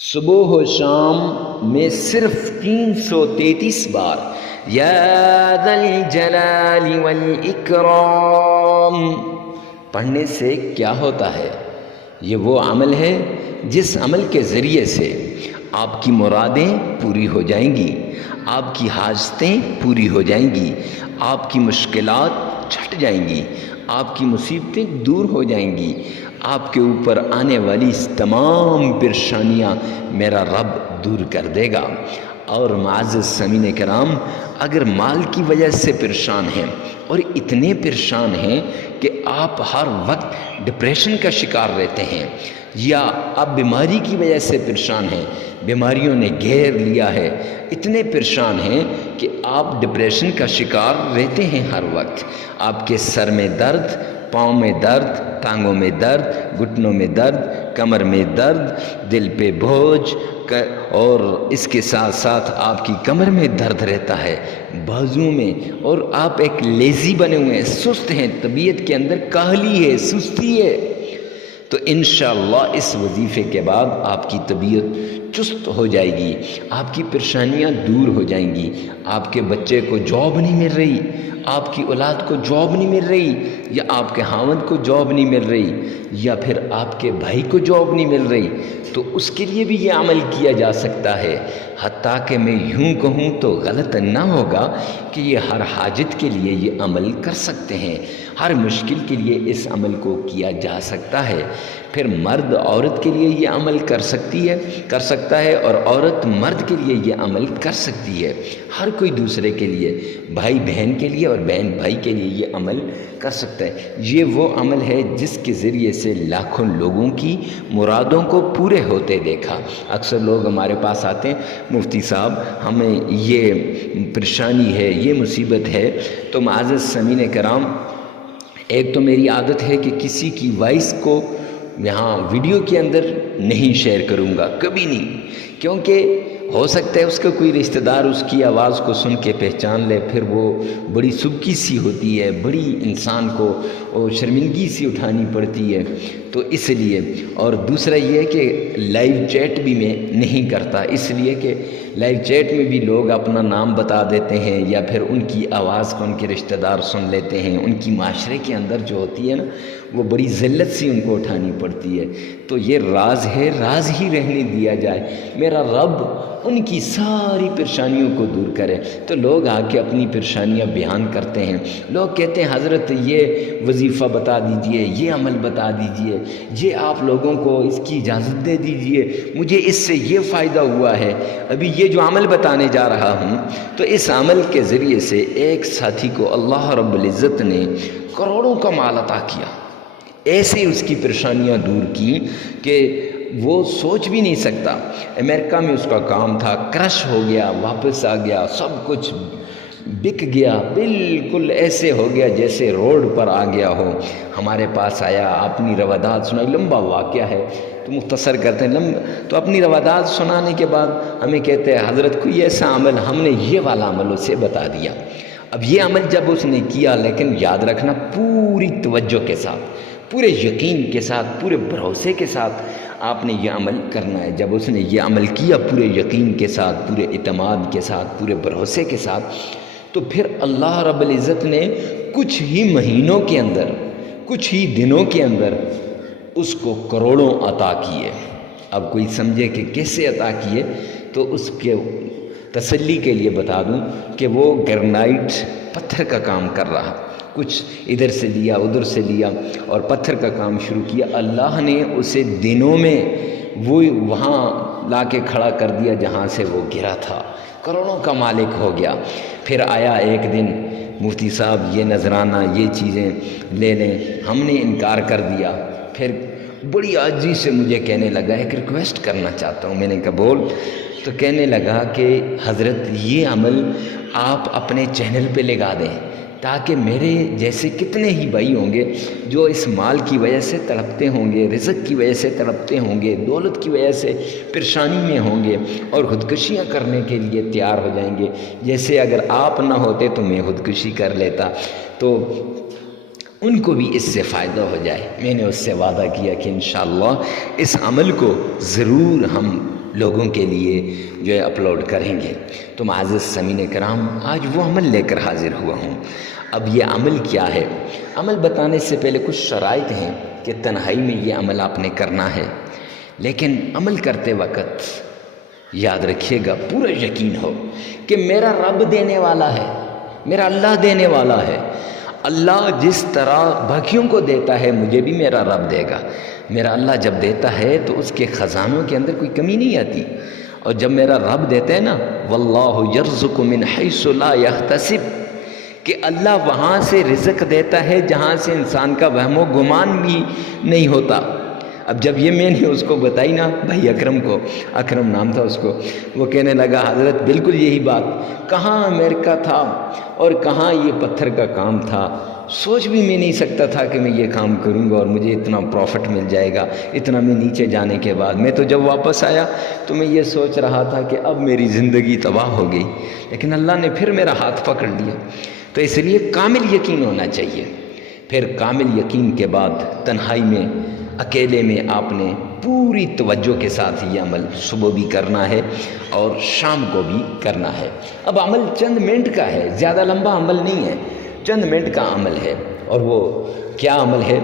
صبح و شام میں صرف 333 بار یا ذا الجلال والاکرام پڑھنے سے کیا ہوتا ہے؟ یہ وہ عمل ہے جس عمل کے ذریعے سے آپ کی مرادیں پوری ہو جائیں گی، آپ کی حاجتیں پوری ہو جائیں گی، آپ کی مشکلات چھٹ جائیں گی، آپ کی مصیبتیں دور ہو جائیں گی، آپ کے اوپر آنے والی تمام پریشانیاں میرا رب دور کر دے گا۔ اور معزز سامعین کرام، اگر مال کی وجہ سے پریشان ہیں اور اتنے پریشان ہیں کہ آپ ہر وقت ڈپریشن کا شکار رہتے ہیں، یا آپ بیماری کی وجہ سے پریشان ہیں، بیماریوں نے گھیر لیا ہے، اتنے پریشان ہیں کہ آپ ڈپریشن کا شکار رہتے ہیں ہر وقت، آپ کے سر میں درد، پاؤں میں درد، ٹانگوں میں درد، گھٹنوں میں درد، کمر میں درد، دل پہ بوجھ، اور اس کے ساتھ ساتھ آپ کی کمر میں درد رہتا ہے، بازو میں، اور آپ ایک لیزی بنے ہوئے ہیں، سست ہیں، طبیعت کے اندر کاہلی ہے، سستی ہے، تو انشاءاللہ اس وظیفے کے بعد آپ کی طبیعت چست ہو جائے گی، آپ کی پریشانیاں دور ہو جائیں گی، آپ کے بچے کو جاب نہیں مل رہی، آپ کی اولاد کو جاب نہیں مل رہی، یا آپ کے خاوند کو جاب نہیں مل رہی، یا پھر آپ کے بھائی کو جاب نہیں مل رہی، تو اس کے لیے بھی یہ عمل کیا جا سکتا ہے۔ حتیٰ کہ میں یوں کہوں تو غلط نہ ہوگا کہ یہ ہر حاجت کے لیے یہ عمل کر سکتے ہیں، ہر مشکل کے لیے اس عمل کو کیا جا سکتا ہے۔ پھر مرد عورت کے لیے یہ عمل کر سکتا ہے، اور عورت مرد کے لیے یہ عمل کر سکتی ہے، ہر کوئی دوسرے کے لیے، بھائی بہن کے لیے اور بہن بھائی کے لیے یہ عمل کر سکتا ہے۔ یہ وہ عمل ہے جس کے ذریعے سے لاکھوں لوگوں کی مرادوں کو پورے ہوتے دیکھا۔ اکثر لوگ ہمارے پاس آتے ہیں، مفتی صاحب ہمیں یہ پریشانی ہے، یہ مصیبت ہے، تو معزز سامعین کرام، ایک تو میری عادت ہے کہ کسی کی وائس کو یہاں ویڈیو کے اندر نہیں شیئر کروں گا، کبھی نہیں، کیونکہ ہو سکتا ہے اس کا کوئی رشتہ دار اس کی آواز کو سن کے پہچان لے، پھر وہ بڑی سبکی سی ہوتی ہے، بڑی انسان کو شرمندگی سی اٹھانی پڑتی ہے، تو اس لیے۔ اور دوسرا یہ ہے کہ لائیو چیٹ بھی میں نہیں کرتا، اس لیے کہ لائیو چیٹ میں بھی لوگ اپنا نام بتا دیتے ہیں، یا پھر ان کی آواز کو ان کے رشتہ دار سن لیتے ہیں، ان کی معاشرے کے اندر جو ہوتی ہے نا، وہ بڑی ذلت سی ان کو اٹھانی پڑتی ہے، تو یہ راز ہے، راز ہی رہنے دیا جائے، میرا رب ان کی ساری پریشانیوں کو دور کرے۔ تو لوگ آ کے اپنی پریشانیاں بیان کرتے ہیں، لوگ کہتے ہیں حضرت یہ وظیفہ بتا دیجئے، یہ عمل بتا دیجئے، یہ آپ لوگوں کو اس کی اجازت دے دیجئے، مجھے اس سے یہ فائدہ ہوا ہے۔ ابھی یہ جو عمل بتانے جا رہا ہوں، تو اس عمل کے ذریعے سے ایک ساتھی کو اللہ رب العزت نے کروڑوں کا مال عطا کیا، ایسے اس کی پریشانیاں دور کی کہ وہ سوچ بھی نہیں سکتا۔ امریکہ میں اس کا کام تھا، کرش ہو گیا، واپس آ گیا، سب کچھ بک گیا، بالکل ایسے ہو گیا جیسے روڈ پر آ گیا ہو، ہمارے پاس آیا، اپنی روادات سنائی، لمبا واقعہ ہے تو مختصر کرتے ہیں، تو اپنی روادات سنانے کے بعد ہمیں کہتے ہیں حضرت کوئی ایسا عمل، ہم نے یہ والا عمل اسے بتا دیا۔ اب یہ عمل جب اس نے کیا، لیکن یاد رکھنا پوری توجہ کے ساتھ، پورے یقین کے ساتھ، پورے بھروسے کے ساتھ آپ نے یہ عمل کرنا ہے۔ جب اس نے یہ عمل کیا پورے یقین کے ساتھ، پورے اعتماد کے ساتھ، پورے بھروسے کے ساتھ، تو پھر اللہ رب العزت نے کچھ ہی مہینوں کے اندر، کچھ ہی دنوں کے اندر اس کو کروڑوں عطا کیے۔ اب کوئی سمجھے کہ کیسے عطا کیے، تو اس کے تسلی کے لیے بتا دوں کہ وہ گرنائٹ پتھر کا کام کر رہا، کچھ ادھر سے لیا ادھر سے لیا اور پتھر کا کام شروع کیا، اللہ نے اسے دنوں میں وہ وہاں لا کے کھڑا کر دیا جہاں سے وہ گرا تھا، کروڑوں کا مالک ہو گیا۔ پھر آیا ایک دن، مفتی صاحب یہ نذرانہ، یہ چیزیں لے لیں، ہم نے انکار کر دیا۔ پھر بڑی عاجزی سے مجھے کہنے لگا، ایک ریکویسٹ کرنا چاہتا ہوں، میں نے کہا بول، تو کہنے لگا کہ حضرت یہ عمل آپ اپنے چینل پہ لگا دیں، تاکہ میرے جیسے کتنے ہی بھائی ہوں گے جو اس مال کی وجہ سے تڑپتے ہوں گے، رزق کی وجہ سے تڑپتے ہوں گے، دولت کی وجہ سے پریشانی میں ہوں گے اور خودکشیاں کرنے کے لیے تیار ہو جائیں گے، جیسے اگر آپ نہ ہوتے تو میں خودکشی کر لیتا، تو ان کو بھی اس سے فائدہ ہو جائے۔ میں نے اس سے وعدہ کیا کہ انشاءاللہ اس عمل کو ضرور ہم لوگوں کے لیے جو ہے اپلوڈ کریں گے۔ تو معزز سامعین کرام، آج وہ عمل لے کر حاضر ہوا ہوں۔ اب یہ عمل کیا ہے؟ عمل بتانے سے پہلے کچھ شرائط ہیں کہ تنہائی میں یہ عمل آپ نے کرنا ہے، لیکن عمل کرتے وقت یاد رکھیے گا، پورا یقین ہو کہ میرا رب دینے والا ہے، میرا اللہ دینے والا ہے۔ اللہ جس طرح باقیوں کو دیتا ہے مجھے بھی میرا رب دے گا۔ میرا اللہ جب دیتا ہے تو اس کے خزانوں کے اندر کوئی کمی نہیں آتی، اور جب میرا رب دیتا ہے نا، واللہ یرزق من حیث لا یحتسب، کہ اللہ وہاں سے رزق دیتا ہے جہاں سے انسان کا وہم و گمان بھی نہیں ہوتا۔ اب جب یہ میں نے اس کو بتائی نا بھائی اکرم کو، اکرم نام تھا اس کو، وہ کہنے لگا حضرت بالکل یہی بات، کہاں امریکہ تھا اور کہاں یہ پتھر کا کام تھا، سوچ بھی میں نہیں سکتا تھا کہ میں یہ کام کروں گا اور مجھے اتنا پروفٹ مل جائے گا، اتنا میں نیچے جانے کے بعد۔ میں تو جب واپس آیا تو میں یہ سوچ رہا تھا کہ اب میری زندگی تباہ ہو گئی، لیکن اللہ نے پھر میرا ہاتھ پکڑ لیا۔ تو اس لیے کامل یقین ہونا چاہیے۔ پھر کامل یقین کے بعد تنہائی میں، اکیلے میں آپ نے پوری توجہ کے ساتھ یہ عمل صبح بھی کرنا ہے اور شام کو بھی کرنا ہے۔ اب عمل چند منٹ کا ہے، زیادہ لمبا عمل نہیں ہے، چند منٹ کا عمل ہے۔ اور وہ کیا عمل ہے؟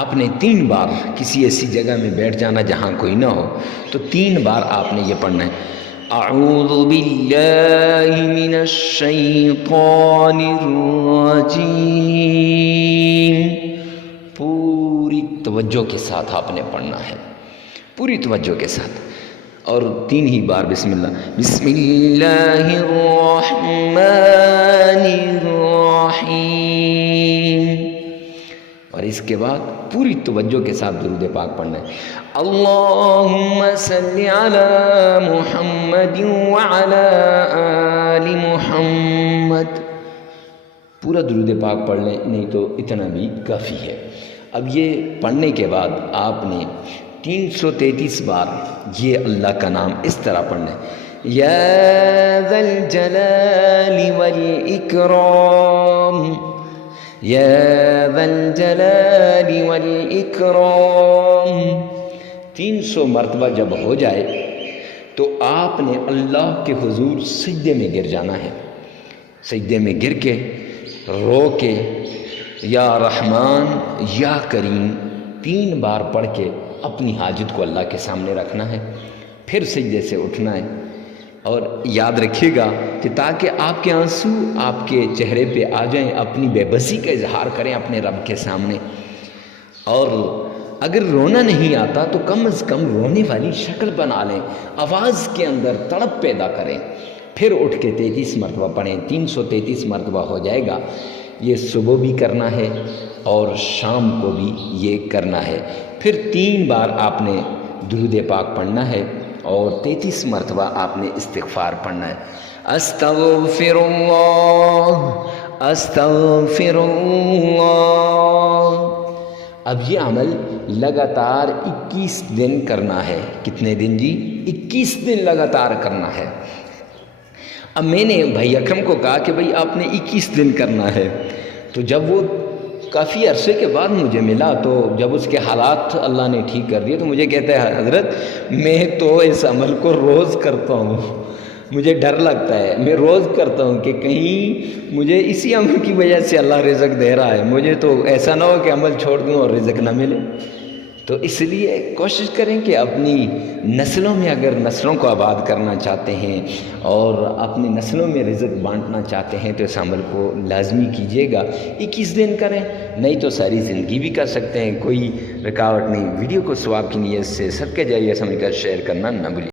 آپ نے 3 بار کسی ایسی جگہ میں بیٹھ جانا جہاں کوئی نہ ہو، تو 3 بار آپ نے یہ پڑھنا ہے، اعوذ باللہ من الشیطان الرجیم۔ پوری توجہ کے ساتھ آپ نے پڑھنا ہے، پوری توجہ کے ساتھ، اور 3 ہی بار بسم اللہ، بسم اللہ الرحمن الرحیم، اور اس کے بعد پوری توجہ کے ساتھ درود پاک پڑھنا ہے، اللہم صلی علی محمد وعلی آل محمد۔ پورا درود پاک پڑھ لیں، نہیں تو اتنا بھی کافی ہے۔ اب یہ پڑھنے کے بعد آپ نے 333 بار یہ اللہ کا نام اس طرح پڑھنا ہے، یا ذا الجلال والاکرام، یا ذا الجلال والاکرام۔ 300 مرتبہ جب ہو جائے تو آپ نے اللہ کے حضور سجدے میں گر جانا ہے، سجدے میں گر کے رو کے یا رحمان یا کریم 3 بار پڑھ کے اپنی حاجت کو اللہ کے سامنے رکھنا ہے، پھر سجدے سے اٹھنا ہے۔ اور یاد رکھیے گا کہ تاکہ آپ کے آنسو آپ کے چہرے پہ آ جائیں، اپنی بے بسی کا اظہار کریں اپنے رب کے سامنے۔ اور اگر رونا نہیں آتا تو کم از کم رونے والی شکل بنا لیں، آواز کے اندر تڑپ پیدا کریں، پھر اٹھ کے 33 مرتبہ پڑھیں۔ 333 مرتبہ ہو جائے گا۔ یہ صبح بھی کرنا ہے اور شام کو بھی یہ کرنا ہے۔ پھر 3 بار آپ نے درود پاک پڑھنا ہے اور 33 مرتبہ آپ نے استغفار پڑھنا ہے، استغفر اللہ استغفر اللہ۔ اب یہ عمل لگاتار 21 دن کرنا ہے۔ کتنے دن جی؟ 21 دن لگاتار کرنا ہے۔ اب میں نے بھائی اکرم کو کہا کہ بھائی آپ نے 21 دن کرنا ہے، تو جب وہ کافی عرصے کے بعد مجھے ملا تو جب اس کے حالات اللہ نے ٹھیک کر دیے تو مجھے کہتا ہے حضرت میں تو اس عمل کو روز کرتا ہوں، مجھے ڈر لگتا ہے، میں روز کرتا ہوں کہ کہیں مجھے اسی عمل کی وجہ سے اللہ رزق دے رہا ہے، مجھے تو ایسا نہ ہو کہ عمل چھوڑ دوں اور رزق نہ ملے۔ تو اس لیے کوشش کریں کہ اپنی نسلوں میں اگر نسلوں کو آباد کرنا چاہتے ہیں اور اپنی نسلوں میں رزق بانٹنا چاہتے ہیں تو اس عمل کو لازمی کیجیے گا۔ 21 دن کریں، نہیں تو ساری زندگی بھی کر سکتے ہیں، کوئی رکاوٹ نہیں۔ ویڈیو کو ثواب کی نیت سے صدقہ جاریہ سمجھ کر شیئر کرنا نہ بھولیں۔